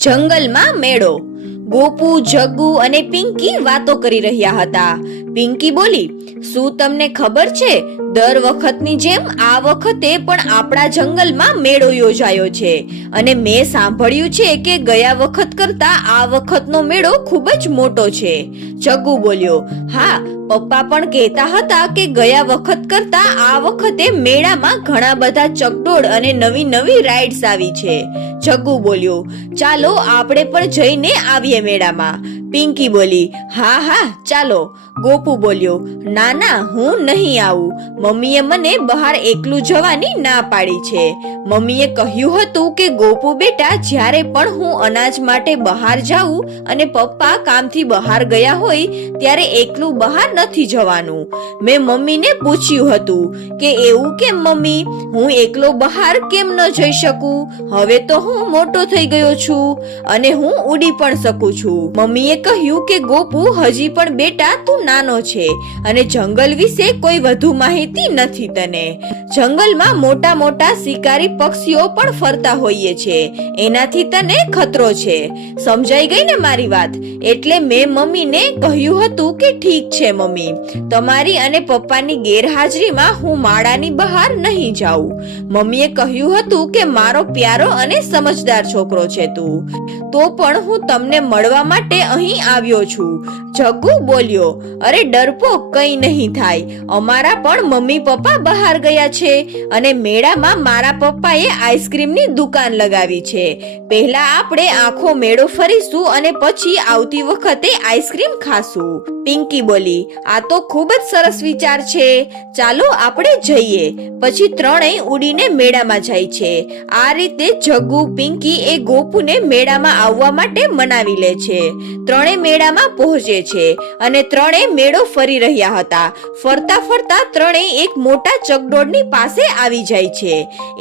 જંગલમાં મેળો. ગોપુ, જગ્ગુ અને પિંકી વાતો કરી રહ્યા હતા. પિંકી બોલી, શું તમને ખબર છે, દર વખતની જેમ આ વખતે પણ આપણા જંગલમાં મેળો યોજાયો છે અને મેં સાંભળ્યું છે કે ગયા વખત કરતા આ વખતનો મેળો ખૂબ જ મોટો છે. જગ્ગુ બોલ્યો, હા, પપ્પા પણ કહેતા હતા કે ગયા વખત કરતા આ વખતે મેળામાં ઘણા બધા ચકડોળ અને નવી નવી રાઇડ્સ આવી છે. જગ્ગુ બોલ્યો, ચાલો આપણે પણ જઈને આવીએ મેળામાં. પિંકી બોલી, હા હા ચાલો. ગોપુ બોલ્યો, ના ના, હું નહીં આવું. મમ્મીએ મને બહાર એકલું જવાની ના પાડી છે. મમ્મીએ કહ્યું હતું કે ગોપુ બેટા, જ્યારે પણ હું અનાજ માટે બહાર જાઉં અને પપ્પા કામથી બહાર ગયા હોય ત્યારે એકલું બહાર નથી જવાનું. મેં મમ્મીને પૂછ્યું હતું કે એવું કેમ મમ્મી, હું એકલો બહાર કેમ ન જઈ શકું? હવે તો હું મોટો થઈ ગયો છું અને હું ઉડી પણ શકું છું. મમ્મીએ કહ્યું કે ગોપુ, હજી પણ બેટા તું નાનો છે અને જંગલ વિશે કોઈ વધુ માહિતી નથી તને. જંગલમાં મોટા મોટા શિકારી પક્ષીઓ પણ ફરતા હોઈએ છે, એનાથી તને ખતરો છે. સમજાઈ ગઈ ને મારી વાત? એટલે મેં મમ્મીને કહ્યું હતું કે ઠીક છે મમ્મી, તમારી અને પપ્પાની ગેરહાજરીમાં હું માળાની બહાર નહીં જાઉં. મમ્મીએ કહ્યું હતું કે મારો પ્યારો અને સમજદાર છોકરો છે તું, તો પણ હું તમને મળવા માટે અહીં આવ્યો છું. જગ્ગુ બોલ્યો, અરે ડરપોક, કંઈ નહીં થાય. અમારા પણ મમ્મી પપ્પા બહાર ગયા છે અને મેળામાં મારા પપ્પાએ આઈસ્ક્રીમની દુકાન લગાવી છે. પહેલા આપણે આખો મેળો ફરીશું અને પછી આવતી વખતે આઈસ્ક્રીમ ખાશું. પિંકી બોલી, આ તો ખૂબ જ સરસ વિચાર છે, ચાલો આપણે જઈએ. પછી ત્રણેય ઉડીને મેળામાં જાય છે. આ રીતે જગ્ગુ, પિંકી એ ગોપુને મેળામાં આવવા માટે મનાવી લે છે. ત્રણે મેળામાં પહોંચે છે અને ત્રણે મેળો ફરી રહ્યા હતા. ફરતા ફરતા ત્રણે એક મોટા ચકડોળની પાસે આવી જાય છે.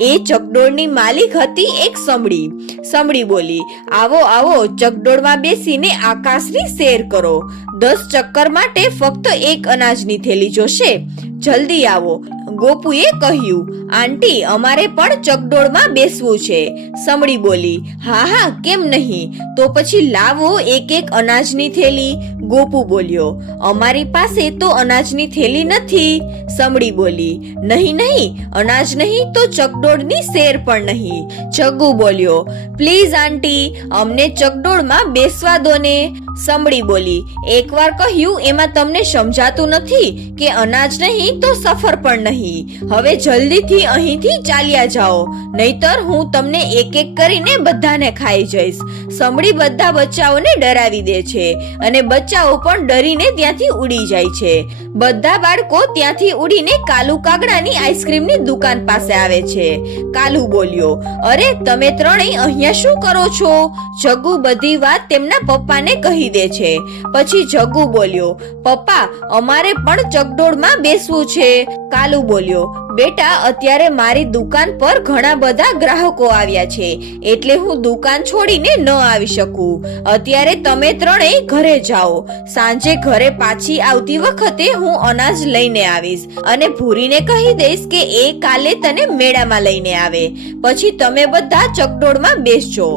એ ચકડોળની માલિક હતી એક સમડી. સમડી બોલી, આવો આવો, ચકડોળમાં બેસીને આકાશની સૈર કરો. 10 ચક્કર માટે ફક્ત એક અનાજની થેલી જોશે, જલ્દી આવો. ગોપુએ કહ્યું, આંટી, અમારે પણ ચકડોળમાં બેસવું છે. સમડી બોલી, હા હા, કેમ નહીં, તો પછી લાવો એક એક અનાજની થેલી. ગોપુ બોલ્યો, અમારી પાસે તો અનાજની થેલી નથી. સમડી બોલી, નહીં નહીં, અનાજ નહીં તો ચકડોળની સૈર પણ નહીં. જગ્ગુ બોલ્યો, પ્લીઝ આંટી, અમને ચકડોળમાં બેસવા દો ને. સમડી બોલી, એકવાર કહ્યું એમાં તમને સમજાતું નથી કે અનાજ નહીં તો સફર પણ નહીં. હવે જલ્દીથી અહીંથી ચાલ્યા જાઓ, નહીતર હું તમને એક એક કરીને બધાને ખાઈ જઈશ. સમડી બધા બચ્ચાઓને ડરાવી દે છે અને બચ્ચાઓ પણ ડરીને ત્યાંથી ઉડી જાય છે. બધા બાળકો ત્યાંથી ઉડીને કાલુ કાગડાની આઈસ્ક્રીમની દુકાન પાસે આવે છે. કાલુ બોલ્યો, અરે તમે ત્રણેય અહીંયા શું કરો છો? જગ્ગુ બધી વાત તેમના પપ્પાને કહી દે છે. પછી જગ્ગુ બોલ્યો, પપ્પા, અમારે પણ ચકડોળમાં બેસવું છે. કાલુ બોલ્યો, બેટા, અત્યારે મારી દુકાન પર ઘણા બધા ગ્રાહકો આવ્યા છે, એટલે હું દુકાન છોડીને ન આવી શકું. અત્યારે તમે ત્રણેય ઘરે જાઓ. સાંજે ઘરે પાછી આવતી વખતે હું અનાજ લઈને આવીશ અને ભૂરીને કહી દઈશ કે એ કાલે તને મેળામાં લઈને આવે. પછી તમે બધા ચકડોળમાં બેસજો.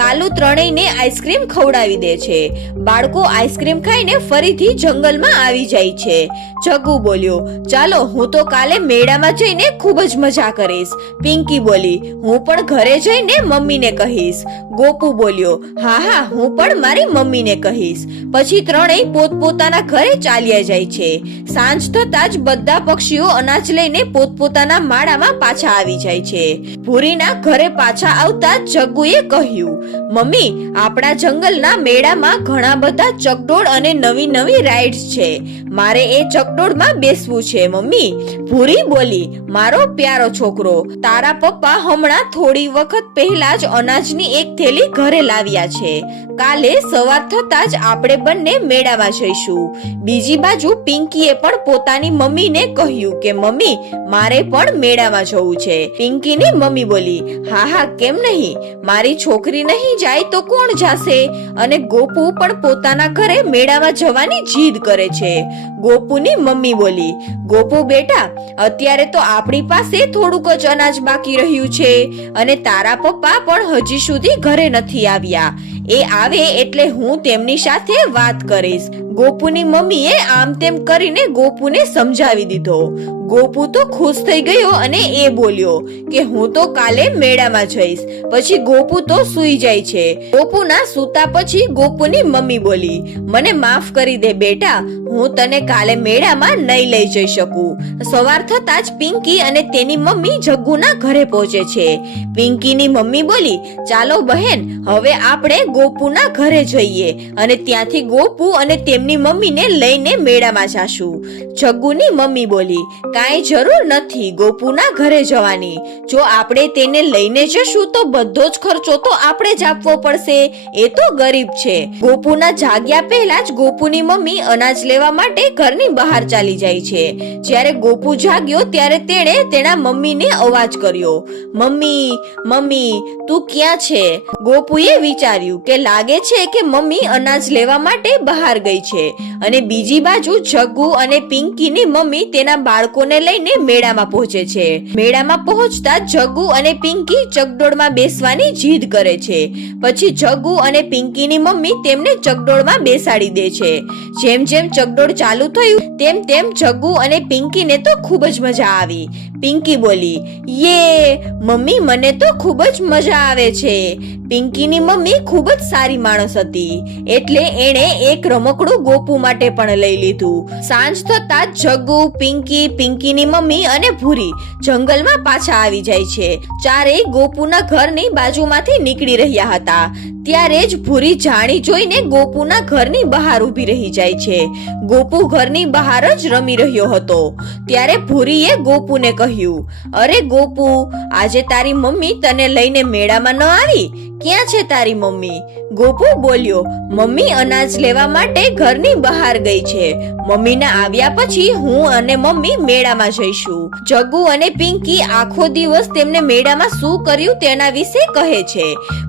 કાલુ ત્રણેયને આઈસ્ક્રીમ ખવડાવી દે છે. બાળકો આઈસ્ક્રીમ ખાઈને ફરીથી જંગલમાં આવી જાય છે. જગ્ગુ બોલ્યો, ચાલો, હું તો કાલે મેળામાં જઈને ખૂબ જ મજા કરીશ. પિંકી બોલી, હું પણ ઘરે જઈને મમ્મીને કહીશ. ગોપુ બોલ્યો, હા હા, હું પણ મારી મમ્મીને કહીશ. પછી ત્રણેય પોતપોતાના ઘરે ચાલ્યા જાય છે. સાંજ થતા જ બધા પક્ષીઓ અનાજ લઈને પોતપોતાના માળામાં પાછા આવી જાય છે. ભૂરીના ઘરે પાછા આવતા જગ્ગુએ કહ્યું, મમ્મી, આપણા જંગલના મેળામાં ઘણા બધા ચકડોળ અને નવી નવી રાઇડ્સ છે. મારે એ ચકડોળમાં બેસવું છે મમ્મી. ભૂરી બોલી, મારો પ્યારો છોકરો, તારા પપ્પા હમણાં થોડી વખત પહેલા જ અનાજની એક થેલી ઘરે લાવ્યા છે. કાલે સવાર થતા જ આપણે બંને મેળામાં જઈશું. બીજી બાજુ પિંકીએ પણ પોતાની મમ્મીને કહ્યું કે મમ્મી, મારે પણ મેળામાં જવું છે. પિંકીની મમ્મી બોલી, હા હા, કેમ નહીં, મારી છોકરી નહીં જાય તો કોણ જાશે? અને ગોપુ પણ પોતાના ઘરે મેળામાં જવાની જીદ કરે છે. ગોપુની મમ્મી બોલી, ગોપુ બેટા, અત્યારે તો તો આપણી પાસે થોડુંક જ અનાજ બાકી રહ્યું છે અને તારા પપ્પા પણ હજી સુધી ઘરે નથી આવ્યા. એ આવે એટલે હું તેમની સાથે વાત કરીશ. ગોપુની મમ્મીએ આમ તેમ કરીને ગોપુને સમજાવી દીધો. ગોપુ તો ખુશ થઈ ગયો અને એ બોલ્યો કે હું તો કાલે મેળામાં જઈશ. પછી ગોપુ તો સૂઈ જાય છે. ગોપુના સૂતા પછી ગોપુની મમ્મી બોલી, મને માફ કરી દે બેટા, હું તને કાલે મેળામાં નહીં લઈ જઈ શકું. સવાર થતા જ પિંકી અને તેની મમ્મી જગ્ગુના ઘરે પહોંચે છે. પિંકીની મમ્મી બોલી, ચાલો બહેન, હવે આપણે ગોપુના ઘરે જઈએ અને ત્યાંથી ગોપુ અને તેમની મમ્મીને લઈને મેળામાં જાશું. જગ્ગુની મમ્મી બોલી, કાંઈ જરૂર નથી ગોપુના ઘરે જવાની. જો આપણે તેને લઈને જશું તો બધો જ ખર્ચો તો આપણે જ આપવો પડશે. એ તો ગરીબ છે. ગોપુના જાગ્યા પહેલા જ ગોપુની મમ્મી અનાજ લેવા માટે ઘરની બહાર ચાલી જાય છે. જ્યારે ગોપુ જાગ્યો ત્યારે તેણે તેના મમ્મીને અવાજ કર્યો, મમ્મી, મમ્મી, તું ક્યાં છે? ગોપુએ વિચાર્યું કે લાગે છે કે મમ્મી અનાજ લેવા માટે બહાર ગઈ છે. અને બીજી બાજુ જગ્ગુ અને પિંકીની મમ્મી તેના બાળકોને લઈને મેળામાં પહોંચે છે. મેળામાં પહોંચતા જગ્ગુ અને પિંકી ચકડોળમાં બેસવાની જીદ કરે છે. પછી જગ્ગુ અને પિંકીની મમ્મી તેમને ચકડોળમાં બેસાડી દે છે. જેમ જેમ ચકડોળ ચાલુ થયું તેમ તેમ જગ્ગુ અને પિંકીને તો ખૂબ જ મજા આવી. પિંકી બોલી, યે મમ્મી, મને તો ખૂબ જ મજા આવે છે. પિંકીની મમ્મી ખૂબ જ સારી માણસ હતી એટલે એણે એક રમકડું ગોપુ માટે પણ લઈ લીધું. સાંજ થતા જગ્ગુ, પિંકી, પિંકીની મમ્મી અને ભૂરી જંગલમાં પાછા આવી જાય છે. ચારેય ગોપુના ઘરની બાજુમાંથી નીકળી રહ્યા હતા. ત્યારે જ ભૂરી જાણી જોઈને ગોપુના ઘરની બહાર ઊભી રહી જાય છે. ગોપુ ઘરની બહાર જ રમી રહ્યો હતો. ત્યારે ભૂરીએ ગોપુને કહ્યું, અરે ગોપુ, આજે તારી મમ્મી તને લઈને મેળામાં ન આવી? ક્યાં છે તારી મમ્મી? ગોપુ બોલ્યો, મમ્મી અનાજ લેવા માટે ઘરની બહાર ગઈ છે. મમ્મીના આવ્યા પછી હું અને મમ્મી મેળામાં જઈશું. જગ્ગુ અને પિંકી આખો દિવસ તેમને મેળામાં શું કર્યું તેના વિશે કહે છે.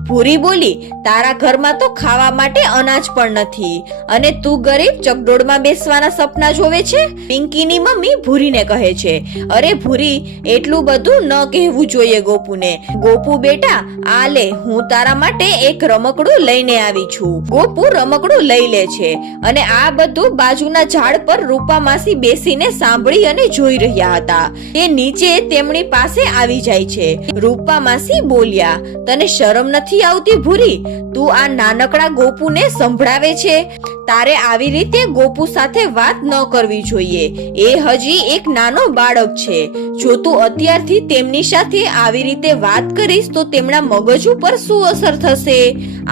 ભૂરી બોલી, તારા ઘરમાં તો ખાવા માટે અનાજ પણ નથી અને તું ગરીબ ચકડોળમાં બેસવાના સપના જોવે છે? પિંકીની મમ્મી ભૂરીને કહે છે, અરે ભૂરી, એટલું બધું ન કહેવું જોઈએ ગોપુને. ગોપુ બેટા, આ લે, હું તારા માટે એક રમકડું લઈને આવી છું. ગોપુ રમકડું લઈ લે છે અને આ બધું બાજુના ઝાડ પર રૂપા માસી બેસીને સાંભળી અને જોઈ રહ્યા હતા. તે નીચે તેમની પાસે આવી જાય છે. રૂપા માસી બોલ્યા, તને શરમ નથી આવતી ભૂરી? તું આ નાનકડા ગોપુને સંભળાવે છે. તારે આવી રીતે ગોપુ સાથે વાત ન કરવી જોઈએ. એ હજી એક નાનો બાળક છે. જો તું અત્યારથી તેમની સાથે આવી રીતે વાત કરીશ તો તેમના મગજ ઉપર શું અસર થશે?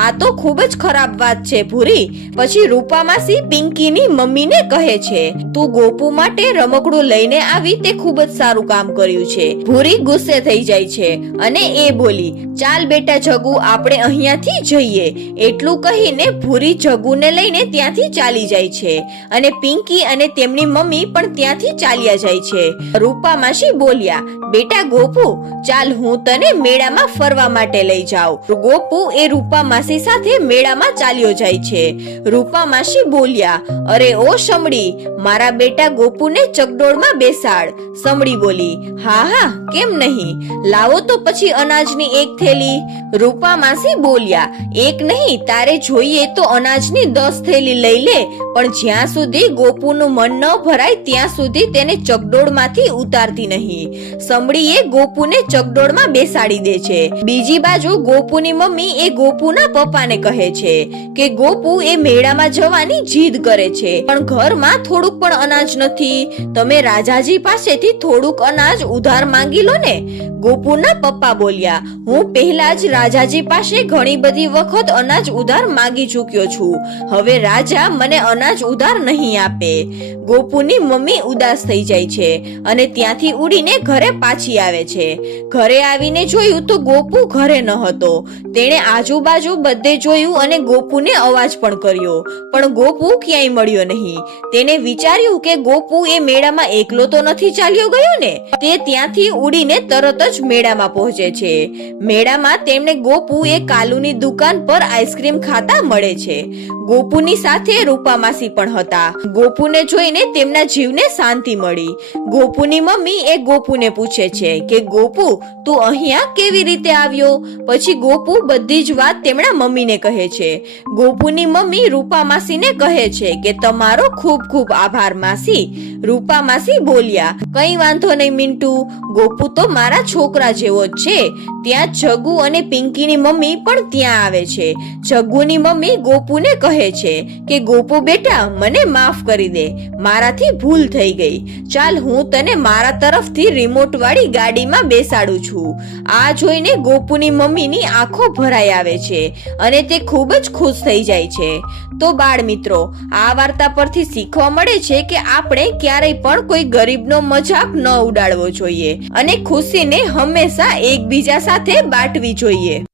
આ તો ખૂબ જ ખરાબ વાત છે ભૂરી. પછી રૂપા માસી પિંકીની મમ્મીને કહે છે, તું ગોપુ માટે રમકડું લઈને આવી તે ખૂબ જ સારું કામ કર્યું છે. ભૂરી ગુસ્સે થઈ જાય છે અને એ બોલી, ચાલ બેટા જગ્ગુ, આપણે અહીંયાથી જઈએ. એટલું કહીને ભૂરી જગ્ગુને લઈને ત્યાંથી ચાલી જાય છે અને પિંકી અને તેમની મમ્મી પણ ત્યાંથી ચાલ્યા જાય છે. રૂપા માસી બોલ્યા, બેટા ગોપુ, ચાલ હું તને મેળામાં ફરવા માટે લઈ જાઉં. ગોપુ એ રૂપા માસી સાથે મેળામાં ચાલ્યો જાય છે. રૂપા માસી બોલ્યા, અરે ઓ સમડી, મારા બેટા ગોપુને ચકડોળમાં બેસાડ. સમડી બોલી, હા હા, કેમ નહીં, લાવો તો પછી અનાજની એક થેલી. રૂપા માસી બોલ્યા, એક નહીં, તારે જોઈએ તો અનાજની 10 થેલી લઈ લે, પણ જ્યાં સુધી ગોપુનું મન ન ભરાય ત્યાં સુધી તેને ચકડોળમાંથી ઉતારતી નહીં. સમડીએ ગોપુને ચકડોળમાં બેસાડી દે છે. બીજી બાજુ ગોપુની મમ્મી એ ગોપુના પપ્પાને કહે છે કે ગોપુ એ મેળામાં જવાની જીદ કરે છે પણ ઘરમાં થોડુંક પણ અનાજ નથી. તમે રાજાજી પાસેથી થોડુંક અનાજ ઉધાર માંગી લો ને. ગોપુના પપ્પા બોલ્યા, હું પહેલા જ રાજાજી પાસે ઘણી બધી વખત અનાજ ઉધાર માંગી ચૂક્યો છું. હવે રાજા મને અનાજ ઉધાર નહીં આપે. ગોપુની મમ્મી ઉદાસ થઈ જાય છે અને ત્યાંથી ઉડીને ઘરે પાછી આવે છે. ઘરે આવીને જોયું તો ગોપુ ઘરે ન હતો. તેણે આજુબાજુ બધે જોયું અને ગોપુને અવાજ પણ કર્યો, પણ ગોપુ ક્યાંય મળ્યો નહીં. તેને વિચાર્યું કે ગોપુ એ મેળામાં એકલો તો નથી ચાલ્યો ગયો ને. તે ત્યાંથી ઉડીને તરત જ મેળામાં પહોંચે છે. મેળામાં તેમને ગોપુ એ કાલુની દુકાન પર આઈસ્ક્રીમ ખાતા મળે છે. ગોપુની સાથે રૂપામાસી પણ હતા. ગોપુને જોઈને તેમના જીવને શાંતિ મળી. ગોપુની મમ્મી એ ગોપુને પૂછે છે કે ગોપુ, તું અહીંયા કેવી રીતે આવ્યો? પછી ગોપુ બધી જ વાત તેમના મમ્મીને કહે છે. ગોપુની મમ્મી રૂપામાસીને કહે છે કે તમારો ખૂબ ખૂબ આભાર માસી. રૂપામાસી બોલ્યા, કઈ વાંધો નહીં મિન્ટુ, ગોપુ તો મારા છોકરા જેવો જ છે. ત્યાં જગ્ગુ અને પિંકીની મમ્મી પણ ત્યાં આવે છે. જગ્ગુની મમ્મી ગોપુને કહે છે કે ગોપુ બેટા, મને માફ કરી દે, મારાથી ભૂલ થઈ ગઈ. ચાલ હું તને મારા તરફથી રિમોટ વાળી ગાડીમાં બેસાડું છું. આ જોઈને ગોપુની મમ્મીની આંખો ભરાઈ આવે છે અને તે ખૂબ જ ખુશ થઈ જાય છે. તો બાળ મિત્રો, આ વાર્તા પરથી શીખવા મળે છે કે આપણે ક્યારેય પણ કોઈ ગરીબનો મજાક ન ઉડાડવો જોઈએ અને ખુશીને હંમેશા એકબીજા સાથે બાંટવી જોઈએ.